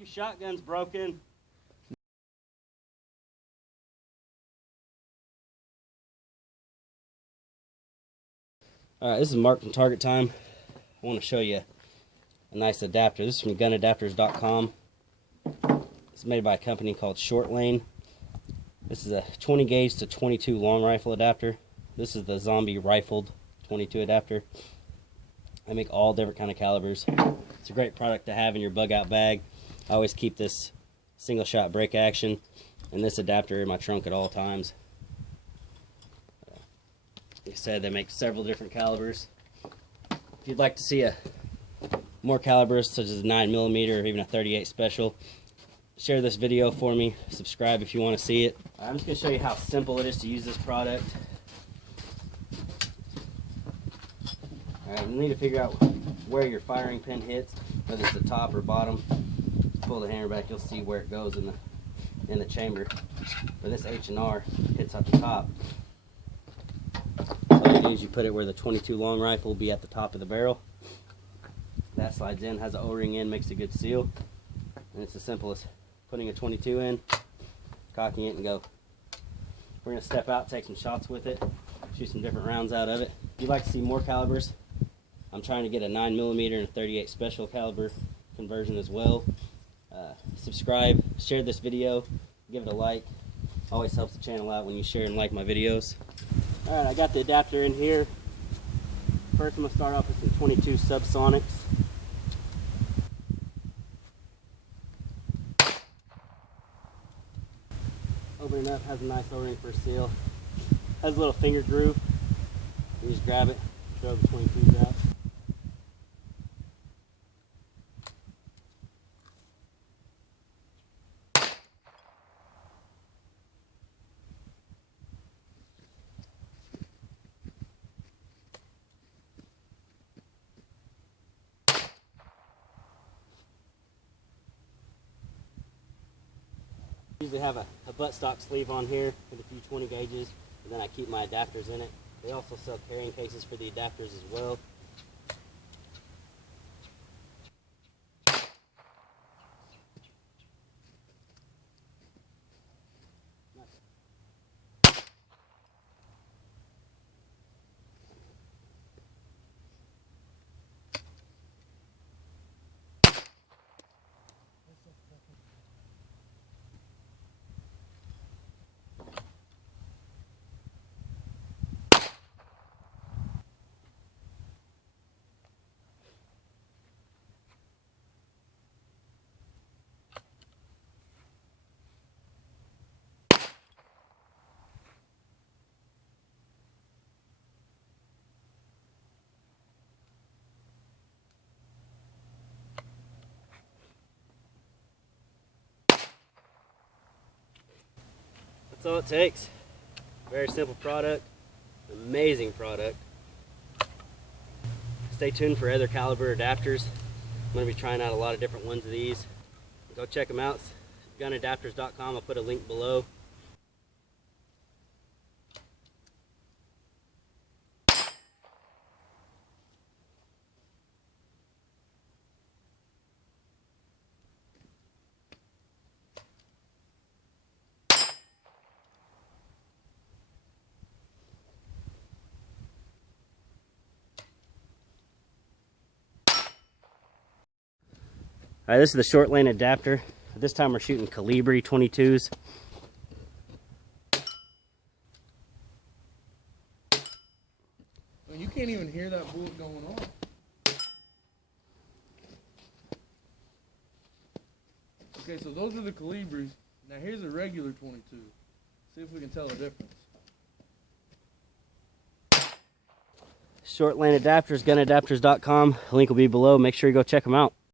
think your shotgun's broken. Alright, this is Mark from Target Time. I want to show you a nice adapter. This is from gunadapters.com. It's made by a company called Short Lane. This is a 20 gauge to 22 long rifle adapter. This is the zombie rifled 22 adapter. I make all different kind of calibers. It's a great product to have in your bug out bag. I always keep this single shot break action and this adapter in my trunk at all times. Like I said, they make several different calibers. If you'd like to see more calibers such as a 9mm or even a 38 special, share this video for me. Subscribe if you want to see it. I'm just going to show you how simple it is to use this product. Alright, you need to figure out where your firing pin hits, whether it's the top or bottom. Pull the hammer back, you'll see where it goes in the chamber. But this H&R hits at the top. So all you do is you put it where the 22 long rifle will be at the top of the barrel. That slides in, has an O-ring in, makes a good seal. And it's as simple as putting a 22 in, cocking it, and go. We're going to step out, take some shots with it, shoot some different rounds out of it. If you'd like to see more calibers, I'm trying to get a 9mm and a 38 special caliber conversion as well. Subscribe, share this video, give it a like. Always helps the channel out when you share and like my videos. Alright, I got the adapter in here. First I'm going to start off with some 22 subsonics. Open it up, has a nice O-ring for a seal. Has a little finger groove. You just grab it, throw the 22s out. Usually have a buttstock sleeve on here with a few 20 gauges, and then I keep my adapters in it. They also sell carrying cases for the adapters as well. That's all it takes. Very simple product, amazing product. Stay tuned for other caliber adapters. I'm going to be trying out a lot of different ones of these. Go check them out. Gunadapters.com. I'll put a link below. Alright, this is the Short Lane adapter. This time we're shooting Calibri 22s. Well, you can't even hear that bullet going on. Okay, so those are the Calibris. Now here's a regular 22. See if we can tell the difference. Short Lane adapters, gunadapters.com. Link will be below. Make sure you go check them out.